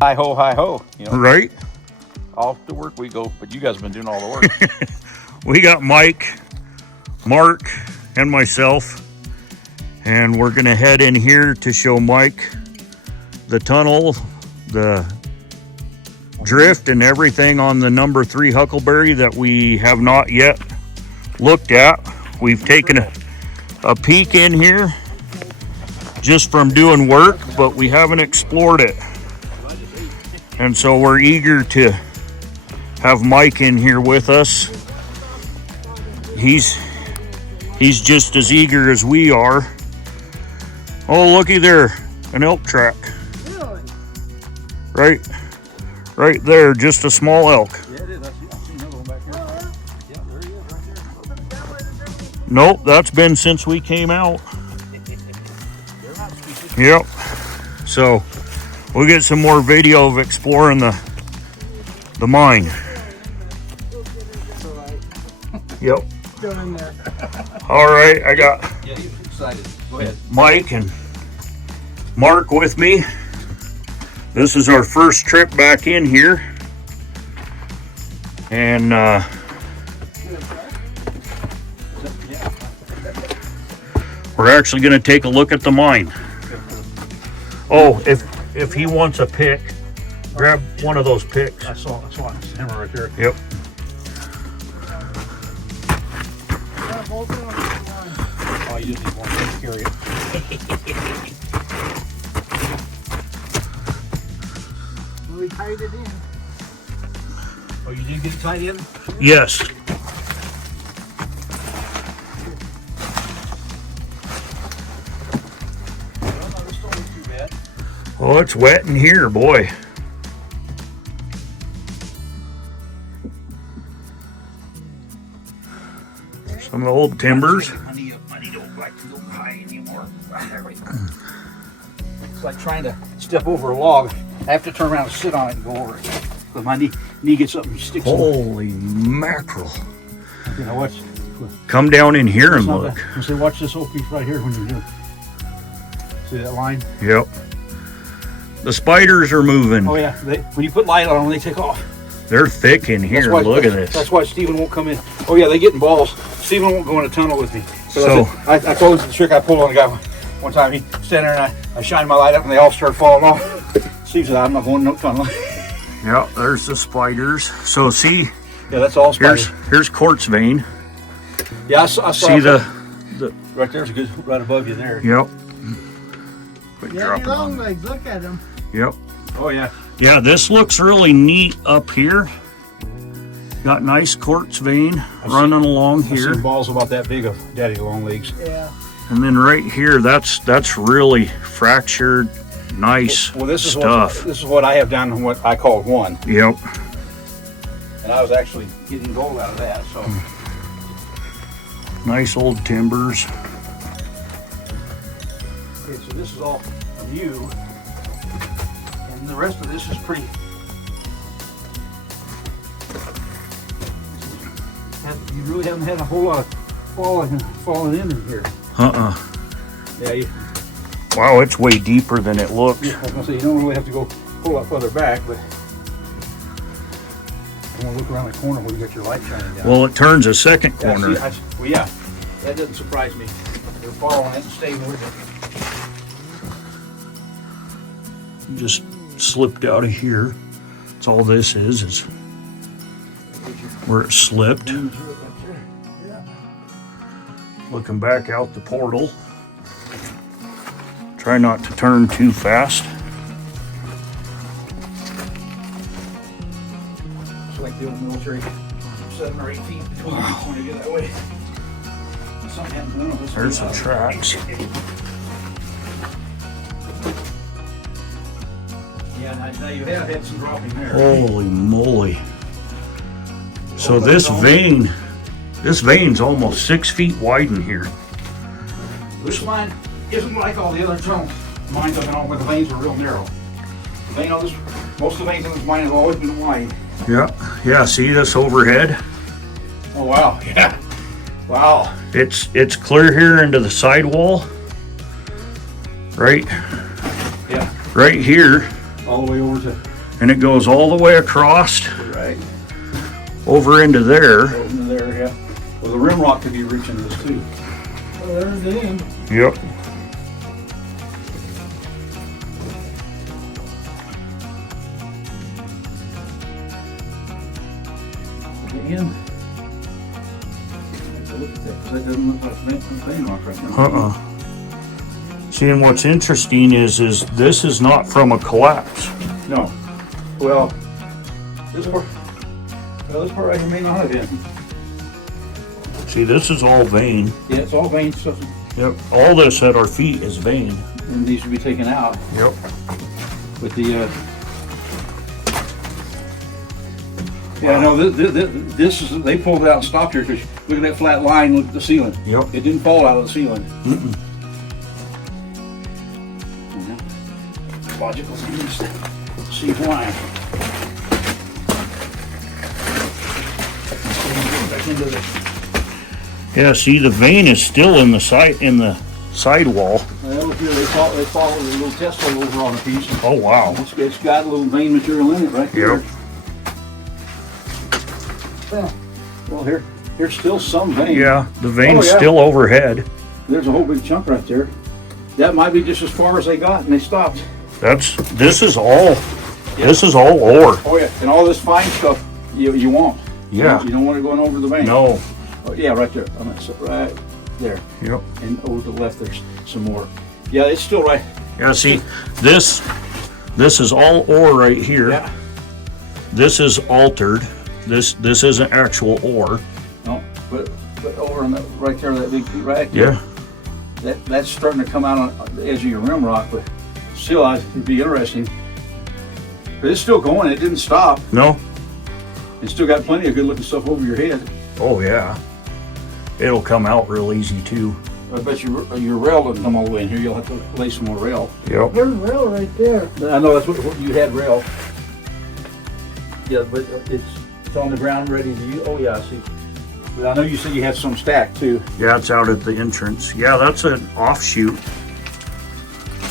Hi ho, you know. Right? Off to work we go, but you guys have been doing all the work. We got Mike, Mark, and myself, and we're gonna head in here to show Mike the tunnel, the drift, and everything on the number 3 Huckleberry that we have not yet looked at. We've taken a peek in here just from doing work, but we haven't explored it. And so we're eager to have Mike in here with us. He's just as eager as we are. Oh, looky there, an elk track. Really? Right there, just a small elk. Yeah, it is. I see another one back here. Yeah, there he is, right there. Nope, that's been since we came out. Yep. So we'll get some more video of exploring the mine. Yep. All right, I got Yeah, he was excited. Go ahead. Mike and Mark with me. This is our first trip back in here, and we're actually going to take a look at the mine. Oh, if he wants a pick, grab one of those picks. I saw it's hammer right there. Yep. Oh, you just need one to carry it. We tied it in. Oh, you did get it tied in? Yes. Well, no, this don't look too bad. Oh, it's wet in here, boy. Some of the old timbers. Honey don't like to go high anymore. There we go. It's like trying to step over a log. I have to turn around and sit on it and go over it. Because my knee gets up and sticks in. Holy mackerel. You know what? Come down in here and look. So watch this whole piece right here when you do. See that line? Yep. The spiders are moving. Oh yeah. When you put light on them, they take off. They're thick in here. Look at this. That's why Stephen won't come in. Oh yeah, they get in balls. Stephen won't go in a tunnel with me. So I told you the trick I pulled on the guy one time. He sat there and I shined my light up and they all started falling off. Steve said, I'm not going in no tunnel. yeah, there's the spiders. So see, Yeah, that's all spiders. Here's quartz vein. Yeah, I saw See the right there's a good right above you there. yep. Quit Yeah, dropping long on. legs. Look at them. Yep. Oh yeah. Yeah, this looks really neat up here. Got nice quartz vein running along I've here. seen balls about that big of daddy long legs. Yeah. And then right here, that's really fractured, nice Well, this is stuff. this is what I have down in what I call one. Yep. And I was actually getting gold out of that, so Nice old timbers. okay, so this is all new. And the rest of this is pretty. You really haven't had a whole lot of falling in here. Yeah, Wow, it's way deeper than it looks. I was gonna say you don't really have to go a whole lot further back, but I want to look around the corner where you got your light shining down. Well, it turns a second Yeah, corner. see, well, yeah, that doesn't surprise me. They're following it and staying with it. Just slipped out of here. That's all this is where it slipped. Looking back out the portal. Try not to turn too fast. It's like the old military, 7 or 8 feet between when you get that way. Something happens, I don't know, this There's way some tracks. Yeah, now you have had some dropping there. Holy moly. So this vein's almost 6 feet wide in here. This line isn't like all the other tunnels. Mines have been on where the veins are real narrow. The vein on this, most of the veins on this mine have always been wide. Yeah, see this overhead? Oh wow, yeah. Wow. It's clear here into the sidewall. Right? Yeah. Right here. All the way over to And it goes all the way across Right. over into there. Over there, yeah. Well, the rim rock could be reaching this too. Well, there's the end. Yep. The end. Look at that, 'cause that doesn't look like vein rock right now. See, and what's interesting is this is not from a collapse. No. Well, this part right here may not have been. See, this is all vein. Yeah, it's all vein stuff, Yep. All this at our feet is vein. and these should be taken out Yep. with the. Yeah, no, this is, they pulled it out and stopped here because look at that flat line, look at the ceiling. Yep. It didn't fall out of the ceiling. Mm-mm. Logical things to see why. Back into the, Yeah. See, the vein is still in the sidewall. well, here they followed a little test hole over on a piece. Oh wow. It's got a little vein material in it right there. Yep. Yeah. Well, here's still some vein. Yeah. The vein's Oh, yeah. still overhead. There's a whole big chunk right there. That might be just as far as they got, and they stopped. This is all ore. Oh yeah, and all this fine stuff you won't. Yeah. You don't want it going over the vein. No. Oh, yeah, right there. I'm gonna sit right there. Yep. And over to the left, there's some more. Yeah, it's still right. Yeah. See, this is all ore right here. Yeah. This is altered. This isn't actual ore. No, but over on the right there, that big peak right there. Yeah. That's starting to come out on the edge of your rim rock, but still, it'd be interesting. But it's still going. It didn't stop. No. It's still got plenty of good looking stuff over your head. Oh yeah. It'll come out real easy too. I bet your rail doesn't come all the way in here. You'll have to lay some more rail. Yep. There's rail right there. I know that's what you had rail. Yeah, but it's on the ground ready to use. Oh yeah, I see. But I know you said you had some stacked too. Yeah, it's out at the entrance. Yeah, that's an offshoot.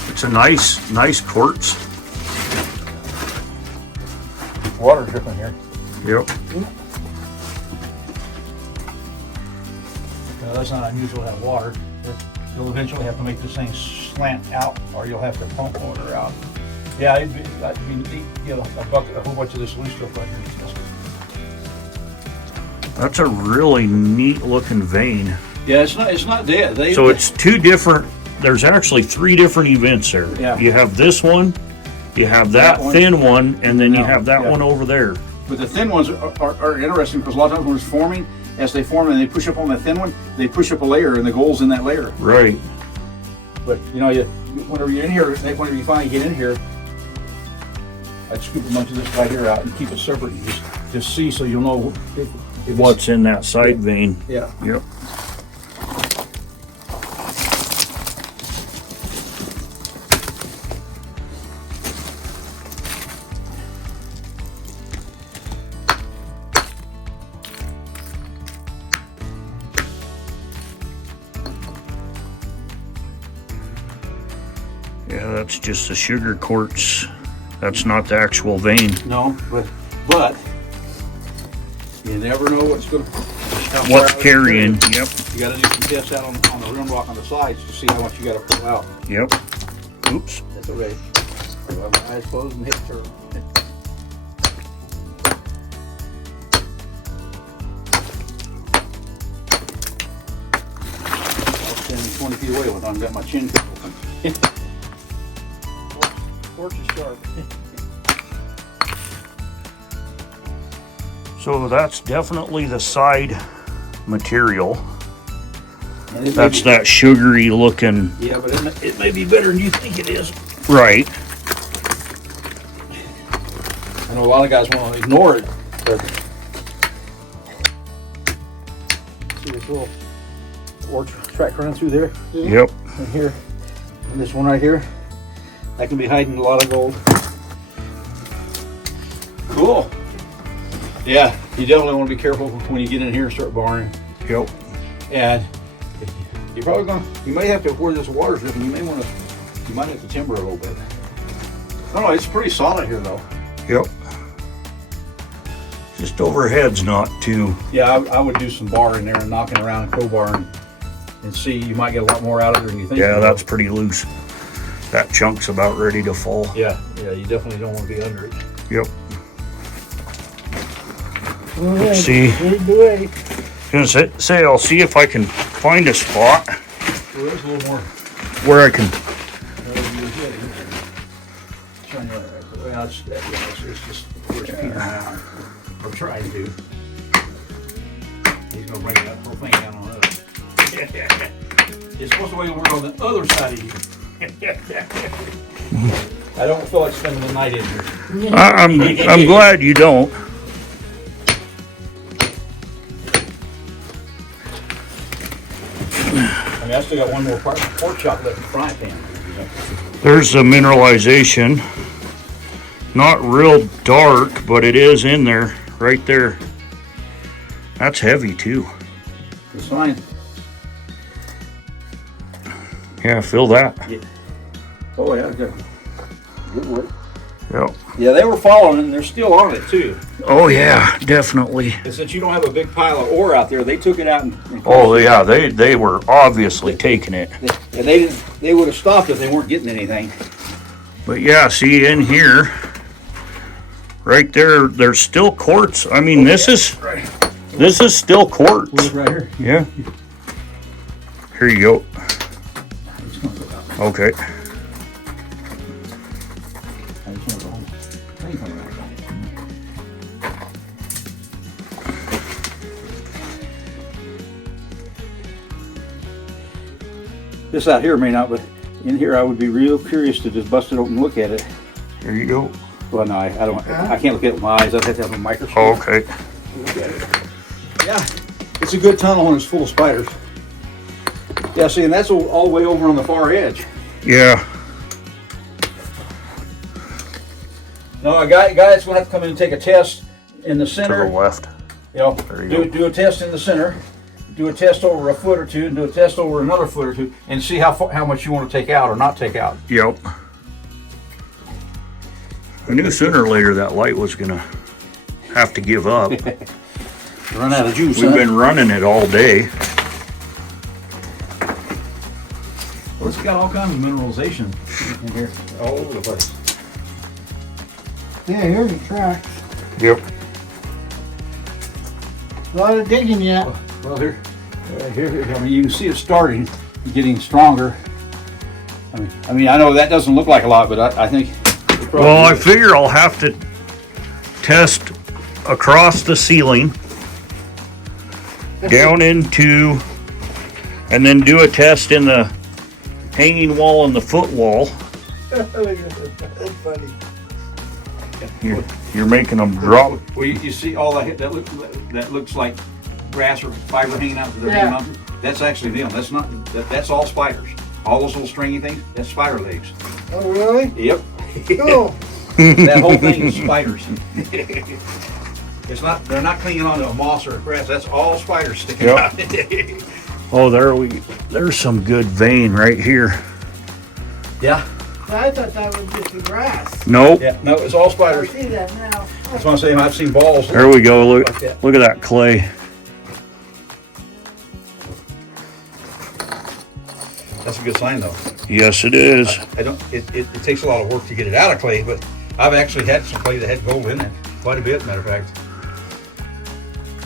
It's a nice quartz. Water dripping here. Yep. No, that's not unusual to have water. You'll eventually have to make this thing slant out, or you'll have to pump water out. Yeah, it'd be neat, you know, a whole bunch of this loose stuff right here. That's a really neat looking vein. Yeah, it's not dead. So it's two different, there's actually three different events there. Yeah. You have this one, you have that one. thin one, and then you Yeah, have that yeah. one over there. But the thin ones are interesting because a lot of times when it's forming, as they form and they push up on that thin one, they push up a layer and the gold's in that layer. Right. But you know, whenever you're in here, whenever you finally get in here, I'd scoop a bunch of this right here out and keep it separate. You just see so you'll know if it's- What's in that side vein. Yeah. Yep. Yeah, that's just a sugar quartz. That's not the actual vein. No, but you never know what's going to. What's carrying? Yep. You got to do some tests out on the rim rock on the sides to see how much you got to pull out. Yep. Oops. That's okay. So I have my eyes closed and hit turn. I was standing 20 feet away when I got my chin open. Quartz is sharp. So that's definitely the side material. And it may That's be- that sugary looking. Yeah, but it may be better than you think it is. Right. I know a lot of guys want to ignore it, but see this little ore track running through there, Yep. and here, and this one right here, that can be hiding a lot of gold. Cool. Yeah, you definitely want to be careful when you get in here and start boring. Yep. And you're probably you may have to, where this water's dripping, you might have to timber a little bit. I don't know, it's pretty solid here though. Yep. Just overhead's not too. Yeah, I would do some bar in there and knocking around a crowbar and see. You might get a lot more out of it than you think. Yeah, that's pretty loose. That chunk's about ready to fall. Yeah, you definitely don't want to be under it. Yep. Let's see. Lead the way. Gonna say I'll see if I can find a spot Well, there's a little more. where I can. Well, it's just we're peeling out. We're trying to. He's gonna bring that whole thing down on us. It's supposed to be over on the other side of you. I don't feel like spending the night in here. I'm glad you don't. I mean, I still got one more pork chop left in the frying pan. There's the mineralization. Not real dark, but it is in there, right there. That's heavy too. It's fine. Yeah, feel that. Yeah. Oh yeah, good. Good work. Yep. Yeah, they were following and they're still on it too. Oh yeah, definitely. And since you don't have a big pile of ore out there, they took it out and Oh yeah, they were obviously taking it. and they would have stopped if they weren't getting anything. But yeah, see in here, right there, there's still quartz. I mean, this is still quartz. Right here. Yeah. Here you go. Okay. This out here may not, but in here I would be real curious to just bust it open and look at it. Here you go. Well, no, I don't. I can't look at it with my eyes. I'd have to have a microscope. Oh, okay. Look at it. Yeah, it's a good tunnel and it's full of spiders. Yeah, see, and that's all the way over on the far edge. Yeah. No, a guy's gonna have to come in and take a test in the To center. the left. You know, There you go. do a test in the center, do a test over a foot or two, and do a test over another foot or two, and see how much you want to take out or not take out. Yep. I knew sooner or later that light was gonna have to give up. Run out of juice. We've been running it all day. Well, it's got all kinds of mineralization in here, all over the place. Yeah, here's the tracks. Yep. A lot of digging yet. Well, here, I mean, you can see it starting, getting stronger. I mean, I know that doesn't look like a lot, but I think. It probably Well, I is. figure I'll have to test across the ceiling, down into, and then do a test in the hanging wall and the foot wall. That's funny. You're making them drop. Well, you see all that looks like grass or fiber hanging out to the Yeah. mountain. That's actually them. That's not. That's all spiders. All those little stringy things. That's spider legs. Oh, really? Yep. Cool. That whole thing is spiders. It's not. They're not clinging onto a moss or a grass. That's all spiders sticking Yep. out. Oh, there's some good vein right here. Yeah. I thought that was just the grass. Nope. Yeah. No, it's all I spiders. see that now. That's why I'm saying I've seen balls. There we go. Look, Like that. look at that clay. That's a good sign, though. Yes, it is. I don't. It takes a lot of work to get it out of clay, but I've actually had some clay that had gold in it, quite a bit, matter of fact.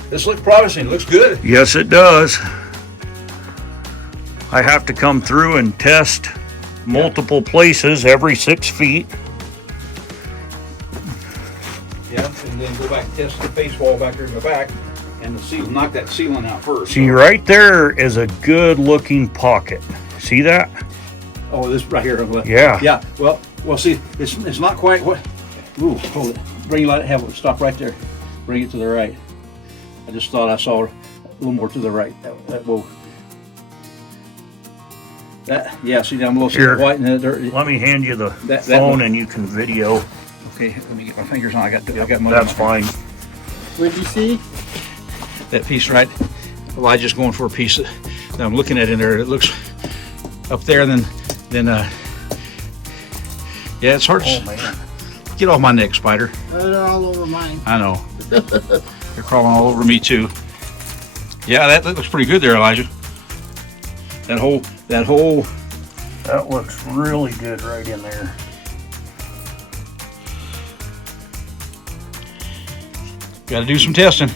This looks promising. Looks good. Yes, it does. I have to come through and test multiple places every 6 feet. Yeah, and then go back and test the face wall back there in the back, and the seal. Knock that ceiling out first. See, right there is a good looking pocket. See that? Oh, this right here. Yeah. Yeah. Well. See, it's not quite what. Ooh, hold it. Have it stop right there. Bring it to the right. I just thought I saw a little more to the right. Whoa. That. Yeah. See down below. See Here. the white and the dirt. Let me hand you the That phone one. and you can video. Okay. Let me get my fingers on. I got mud. That's fine. What'd you see? That piece right. Elijah's going for a piece that I'm looking at in there. It looks up there. Then. Yeah. It's hard. Oh man. Get off my neck, spider. They're all over mine. I know. They're crawling all over me too. Yeah, that looks pretty good there, Elijah. That whole. That looks really good right in there. Got to do some testing.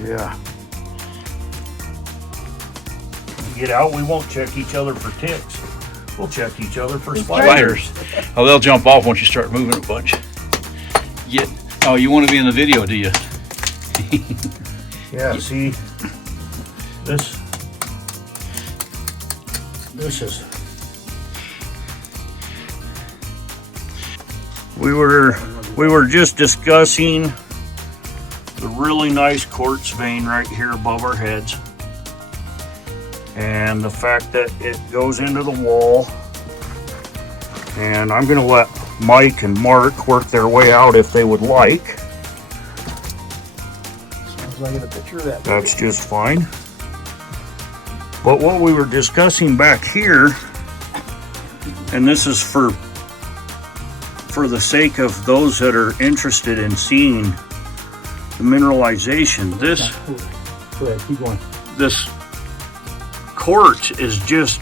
Yeah. When we get out, we won't check each other for ticks. We'll check each other for spiders. Oh, they'll jump off once you start moving a bunch. Oh, you want to be in the video, do you? Yeah, see, this is, we were just discussing the really nice quartz vein right here above our heads, and the fact that it goes into the wall. And I'm going to let Mike and Mark work their way out if they would like. I get a picture of that. That's just fine. But what we were discussing back here, and this is for the sake of those that are interested in seeing the mineralization, this Go ahead, keep going. this quartz is just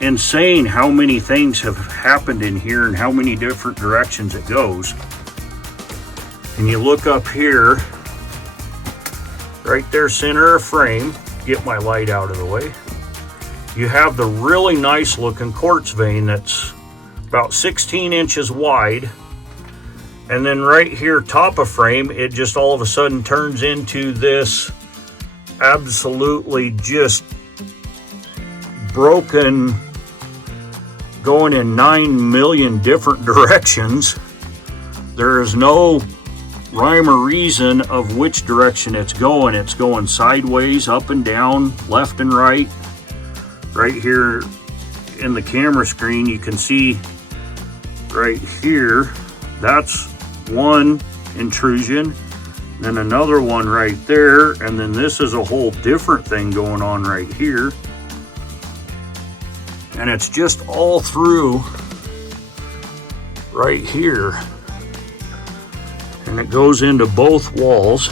insane how many things have happened in here and how many different directions it goes. And you look up here, right there, center of frame, get my light out of the way, you have the really nice looking quartz vein that's about 16 inches wide. And then right here, top of frame, it just all of a sudden turns into this absolutely just broken, going in 9 million different directions. There is no rhyme or reason of which direction it's going. It's going sideways, up and down, left and right. Right here in the camera screen, you can see right here, that's one intrusion, then another one right there, and then this is a whole different thing going on right here. And it's just all through right here. And it goes into both walls.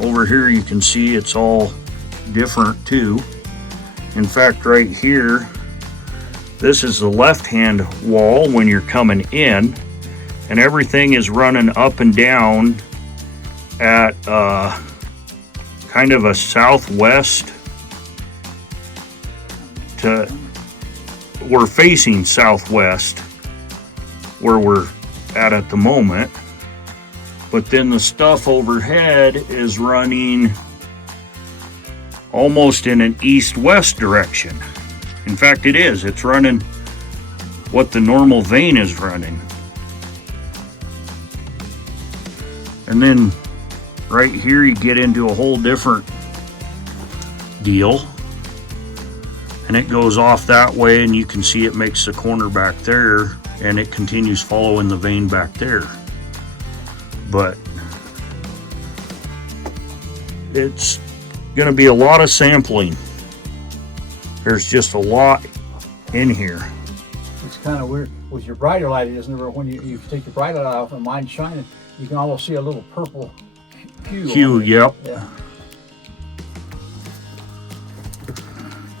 Over here you can see it's all different too. In fact, right here, this is the left-hand wall when you're coming in, and everything is running up and down at kind of a southwest to, we're facing southwest where we're at the moment, but then the stuff overhead is running almost in an east-west direction. In fact, it's running what the normal vein is running. And then right here you get into a whole different deal, and it goes off that way, and you can see it makes the corner back there, and it continues following the vein back there. But it's going to be a lot of sampling. There's just a lot in here. It's kind of weird with your brighter light, isn't it? When you take your brighter light off and mine's shining, you can almost see a little purple hue. Yep. Yeah.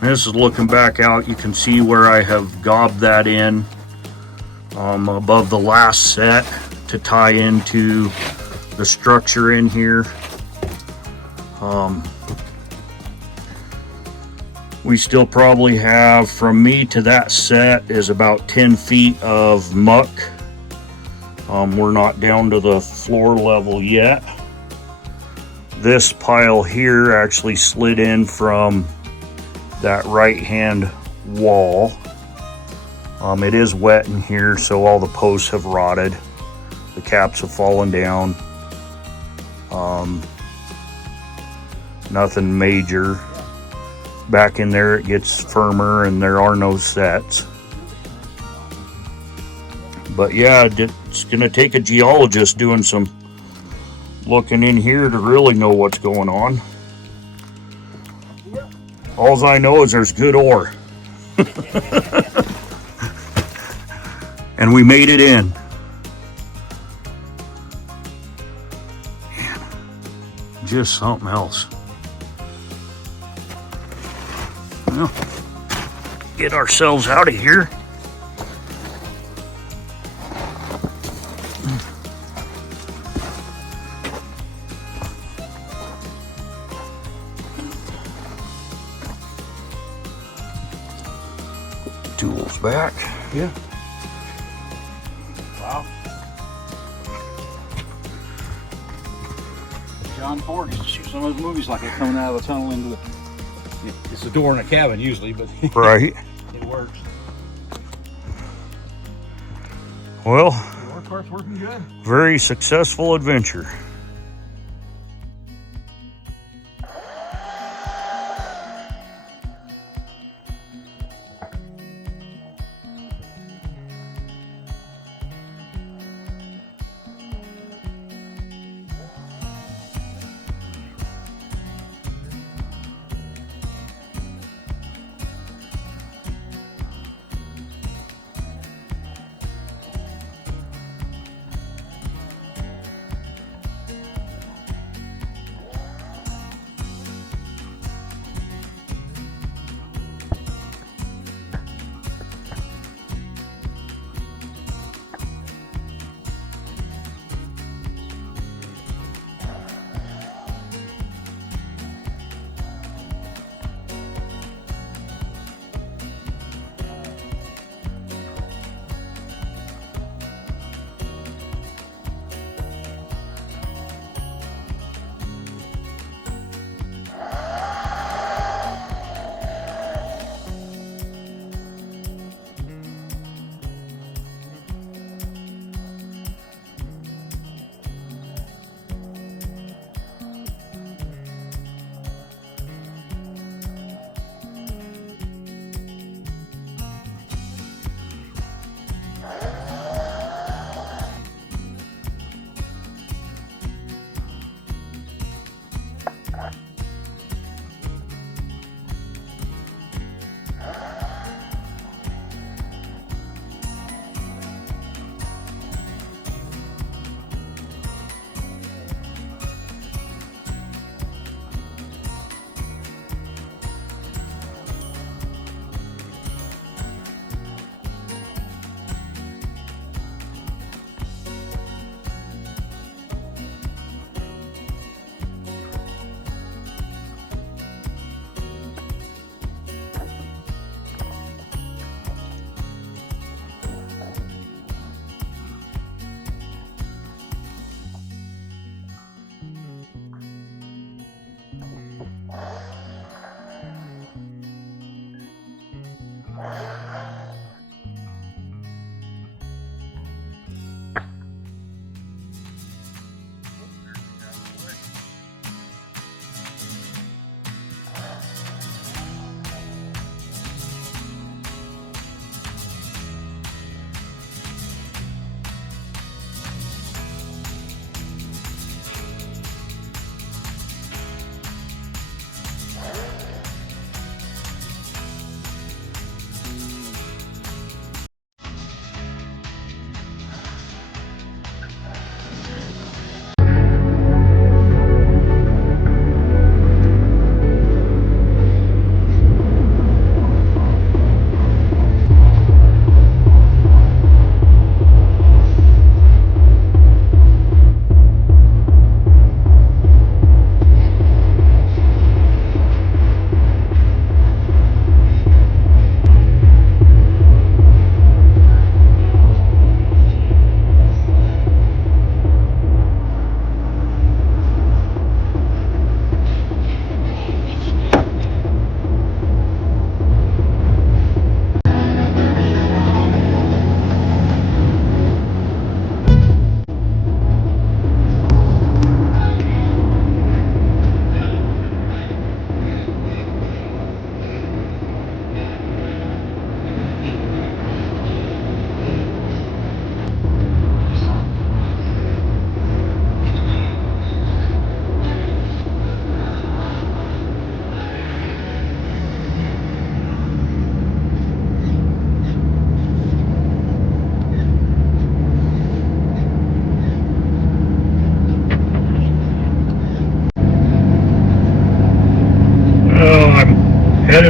This is looking back out. You can see where I have gobbed that in above the last set to tie into the structure in here. We still probably have, from me to that set is about 10 feet of muck. We're not down to the floor level yet. This pile here actually slid in from that right hand wall. It is wet in here, so all the posts have rotted. The caps have fallen down. Nothing major. Back in there it gets firmer and there are no sets. But yeah, it's gonna take a geologist doing some looking in here to really know what's going on. All I know is there's good ore. And we made it in. Man, just something else. Well, get ourselves out of here. Tools back. Yeah. Wow. John Ford used to shoot some of those movies like that coming out of the tunnel into the. It's a door in a cabin usually, but Right. it works. Well, The ore cart's working good. very successful adventure.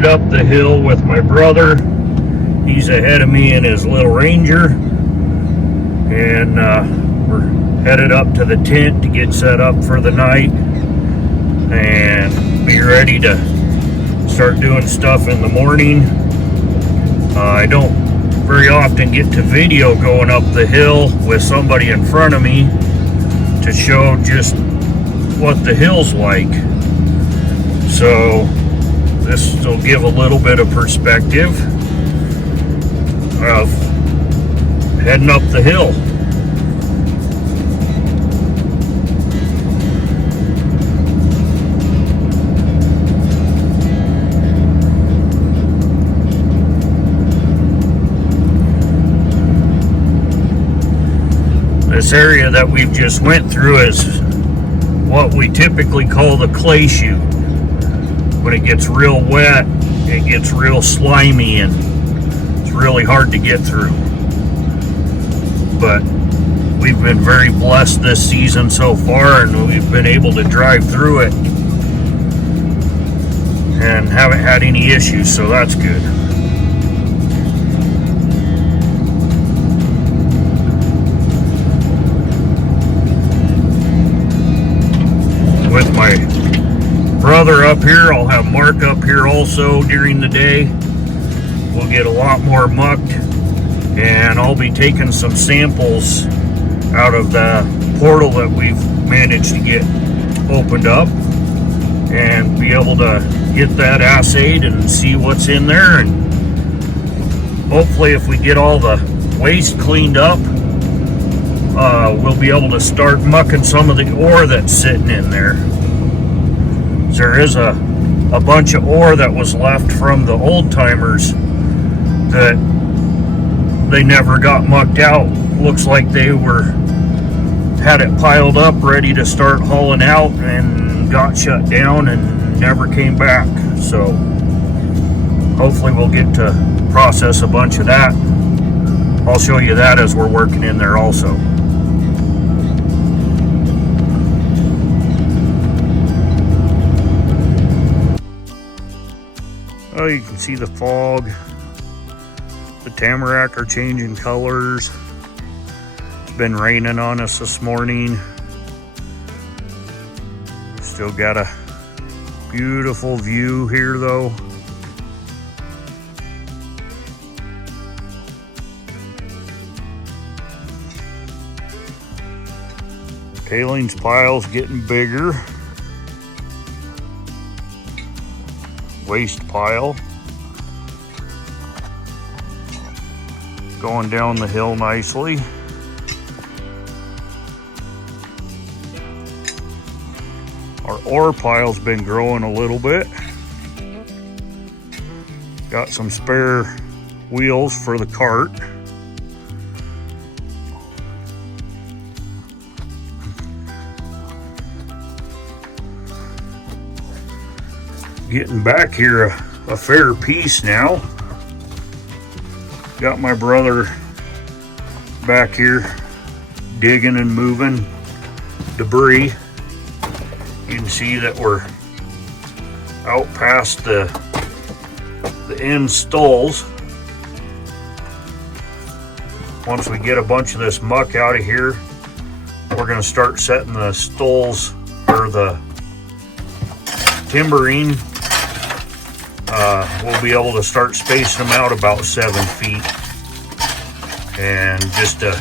up the hill with my brother. He's ahead of me in his little Ranger. And we're headed up to the tent to get set up for the night and be ready to start doing stuff in the morning. I don't very often get to video going up the hill with somebody in front of me to show just what the hill's like. So this will give a little bit of perspective of heading up the hill. This area that we've just went through is what we typically call the clay chute. When it gets real wet, it gets real slimy and it's really hard to get through. But we've been very blessed this season so far, and we've been able to drive through it and haven't had any issues, so that's good. With my brother up here, I'll have Mark up here also during the day. We'll get a lot more mucked, and I'll be taking some samples out of the portal that we've managed to get opened up and be able to get that assayed and see what's in there. And hopefully if we get all the waste cleaned up, we'll be able to start mucking some of the ore that's sitting in there. There is a bunch of ore that was left from the old timers that they never got mucked out. Looks like they had it piled up ready to start hauling out and got shut down and never came back. So hopefully we'll get to process a bunch of that. I'll show you that as we're working in there also. Oh, you can see the fog. The tamarack are changing colors. It's been raining on us this morning. Still got a beautiful view here though. Tailings pile's getting bigger. Waste pile going down the hill nicely. Our ore pile's been growing a little bit. Got some spare wheels for the cart. Getting back here a fair piece now. Got my brother back here digging and moving debris. You can see that we're out past the end stalls. Once we get a bunch of this muck out of here, we're going to start setting the stalls or the timbering. We'll be able to start spacing them out about 7 feet, and just to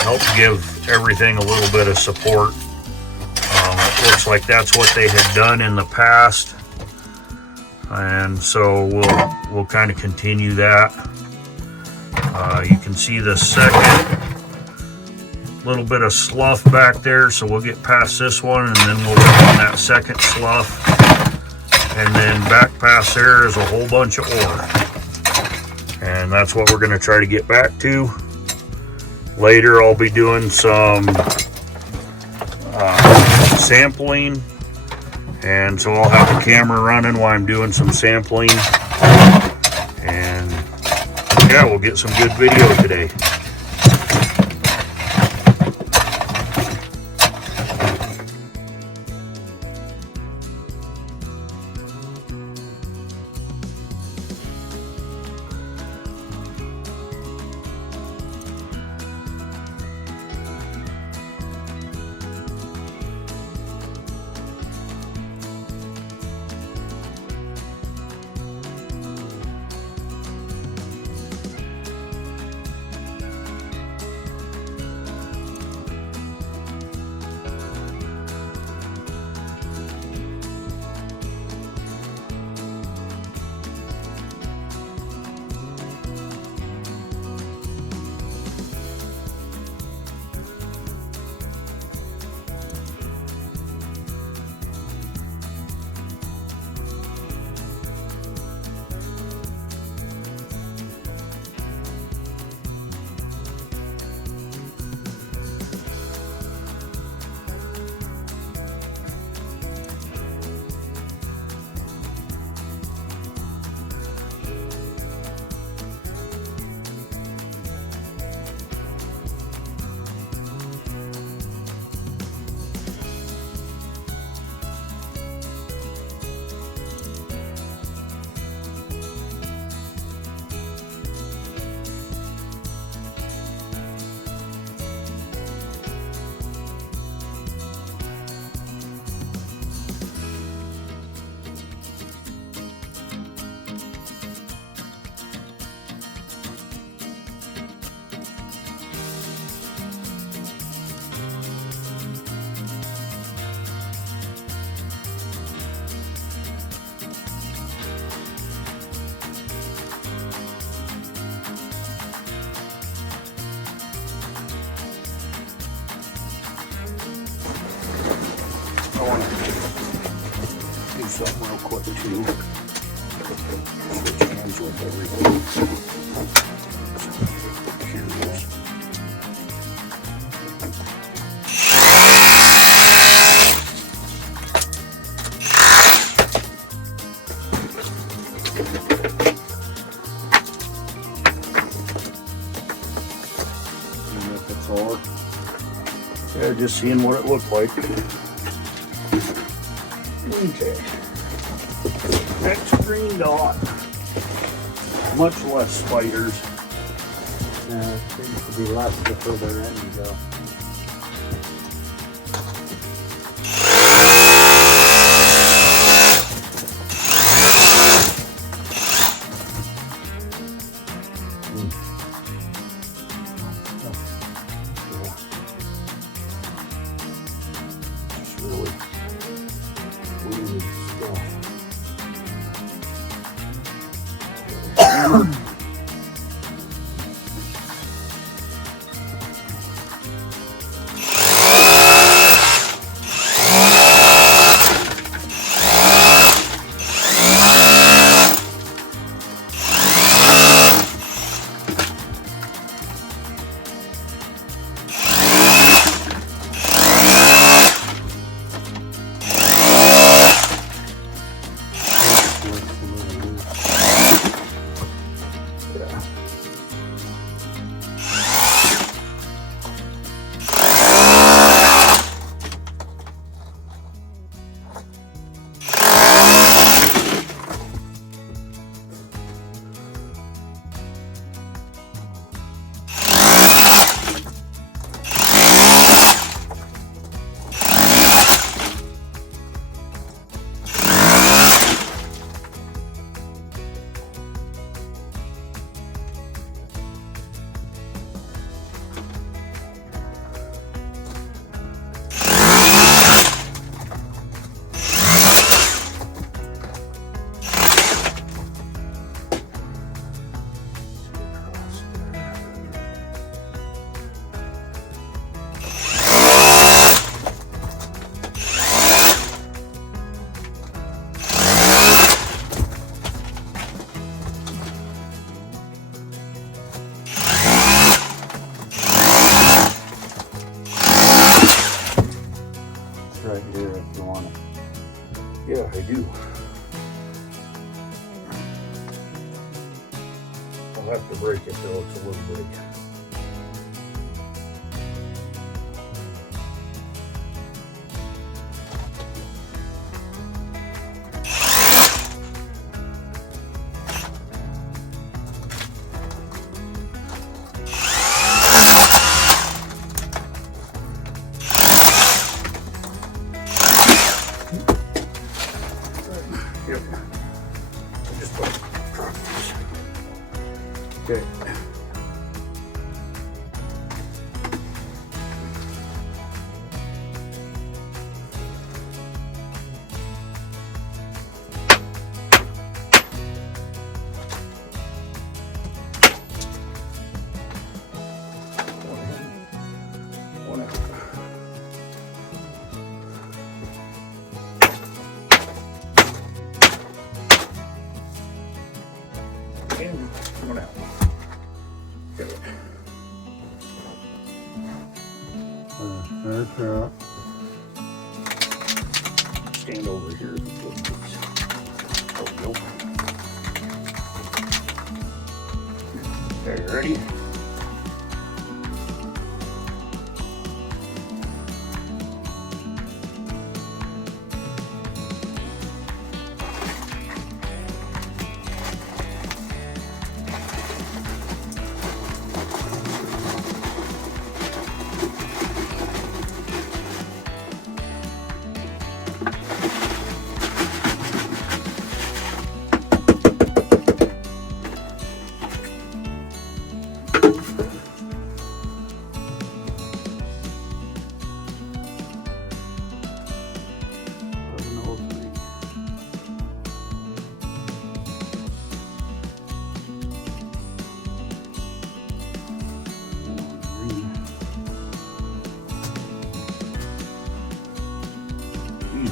help give everything a little bit of support. It looks like that's what they had done in the past, and so we'll kind of continue that. You can see the second little bit of slough back there, so we'll get past this one and then we'll work on that second slough. And then back past there is a whole bunch of ore. And that's what we're going to try to get back to. Later I'll be doing some sampling. And so I'll have the camera running while I'm doing some sampling. And yeah, we'll get some good video today. I want to do something real quick too. Switch hands with everything. Curious. Yeah, just seeing what it looked like. Okay. Next green dot. Much less spiders. It seems to be less the further in you go. It's really weird stuff. Right here if you want it. Yeah, I do. I'll have to break it though, it's a little big. Yep. I just put this. Okay. One out. And one out. Got it. That's right. Stand over here. There we go. There, you ready?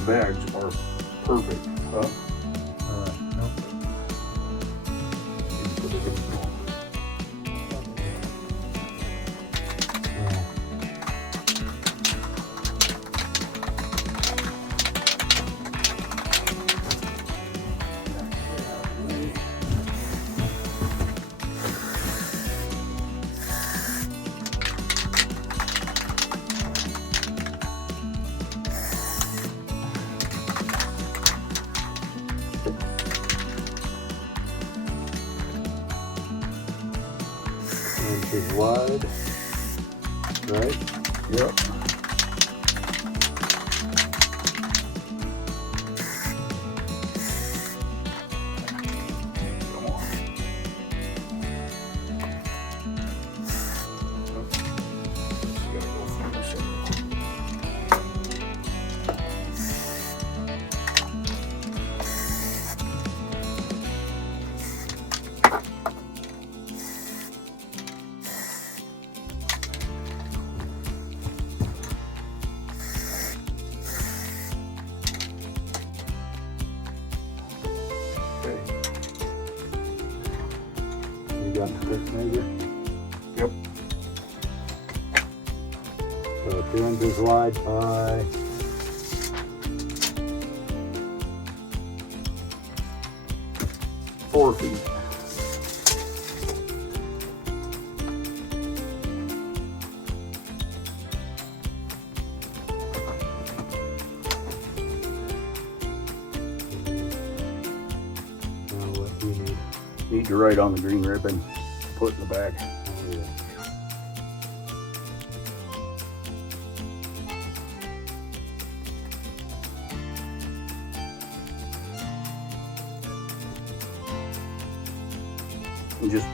bags are perfect. Nope. Yeah. Inches wide, right? Yep. Come on. Gotta go from the center. You got the tape measure? Yep. So 2 inches wide by 4 feet. what do you need? Need to write on the green ribbon, put in the bag. Oh, yeah. And just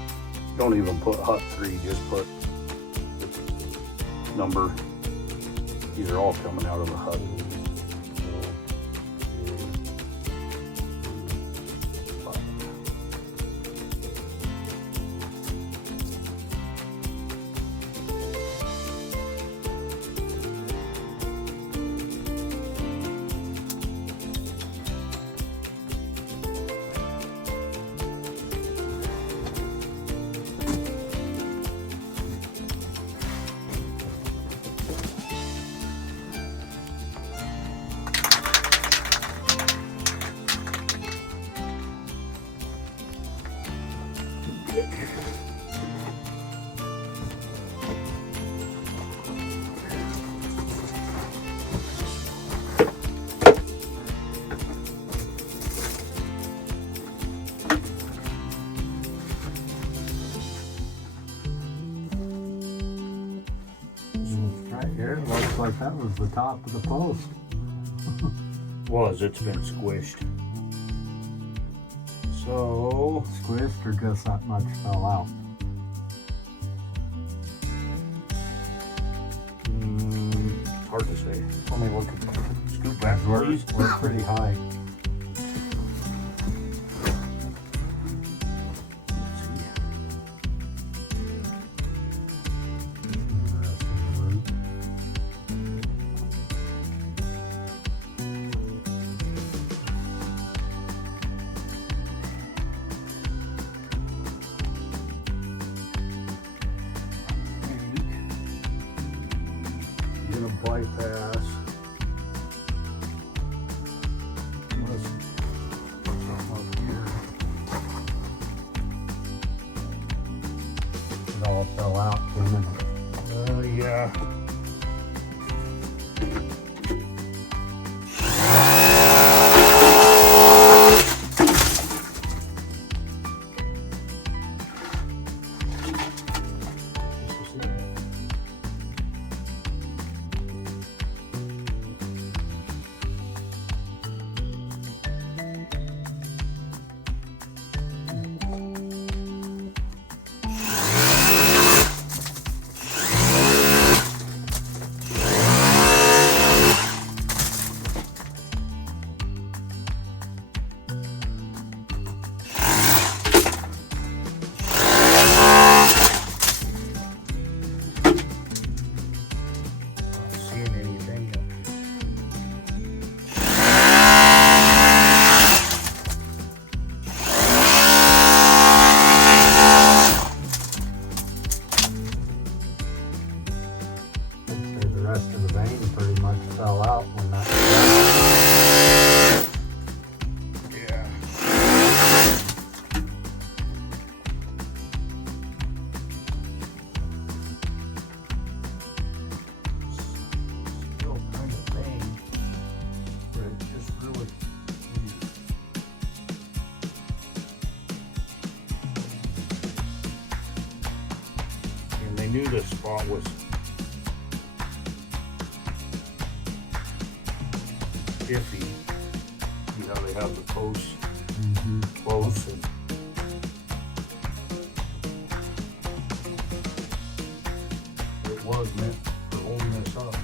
don't even put hut 3, just put number. These are all coming out of the hut. Right here, looks like that was the top of the post. It's been squished. So, Squished or just that much fell out? it's hard to say. Let me look at the scoop back, please. We're pretty high. Gonna bypass. Up here. It all fell out for a minute. Yeah. knew this spot was iffy. See how they have the posts close and it was meant for holding this up.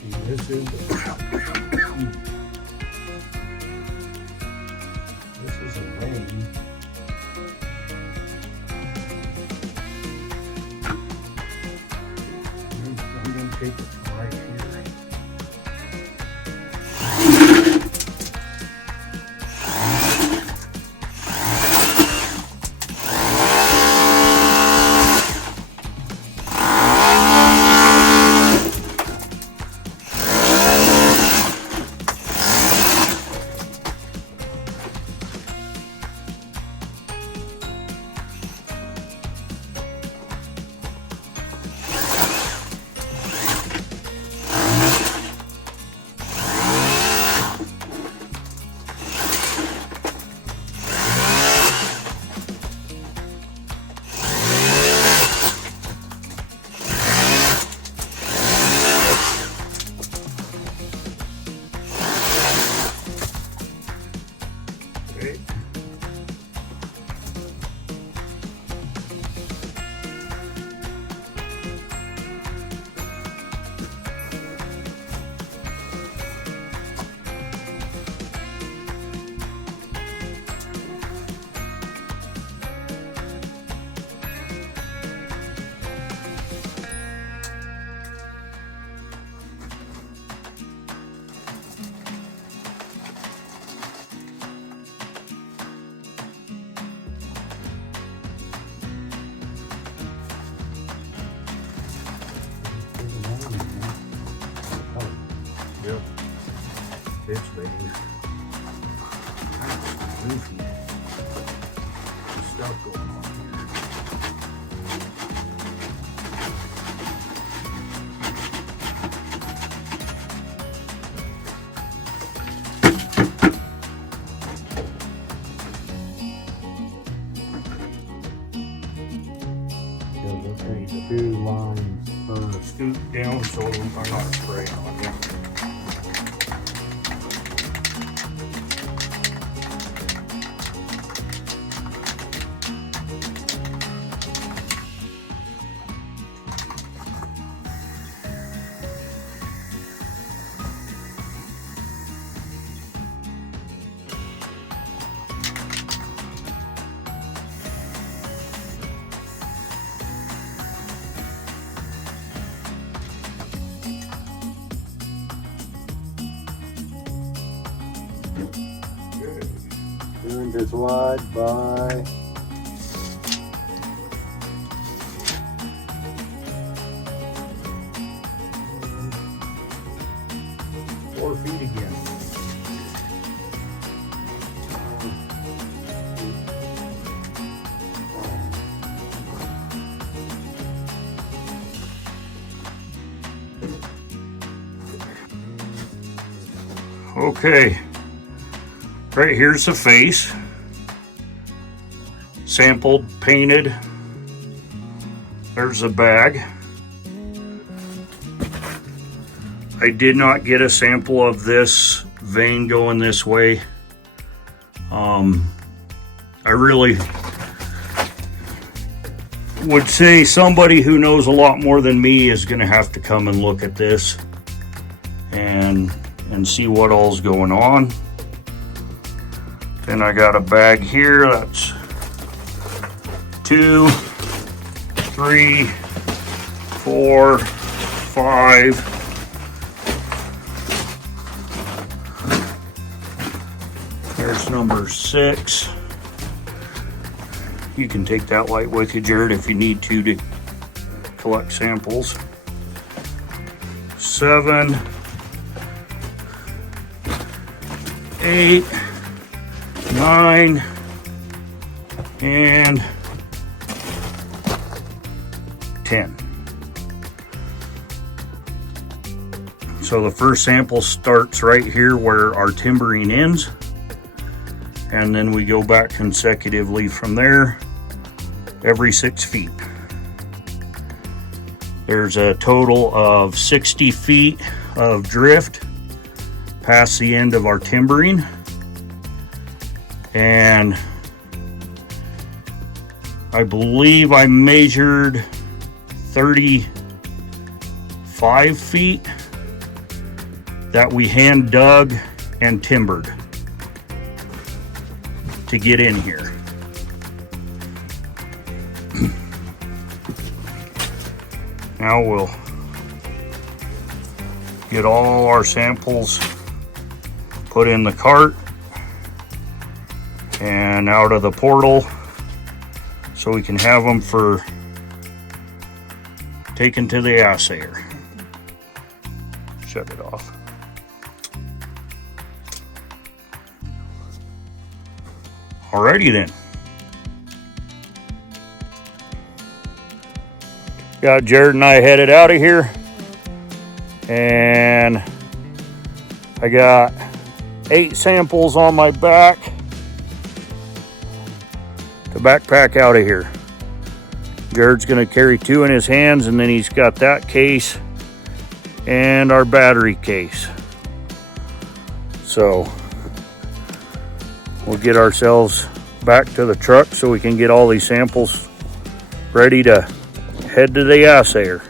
See, this is a vein. I'm going to take it from right here. Yep. It's vein. Goofy stuff going on here. Okay, two lines per Scoot down so I'm not spraying on you. inches wide by 4 feet again. Okay, right here's the face, sampled, painted. There's the bag. I did not get a sample of this vein going this way. I really would say somebody who knows a lot more than me is going to have to come and look at this and see what all's going on. Then I got a bag here that's 2, 3, 4, 5. There's number 6. You can take that light with you, Jared, if you need to collect samples. 7, 8, 9, and 10. So the first sample starts right here where our timbering ends, and then we go back consecutively from there. every 6 feet. There's a total of 60 feet of drift past the end of our timbering, and I believe I measured 35 feet that we hand dug and timbered to get in here. Now we'll get all our samples put in the cart and out of the portal so we can have them for taken to the assayer. Shut it off. Alrighty then. Got Jared and I headed out of here, and I got 8 samples on my back to backpack out of here. Jared's gonna carry 2 in his hands, and then he's got that case and our battery case. So we'll get ourselves back to the truck so we can get all these samples ready to head to the assayer.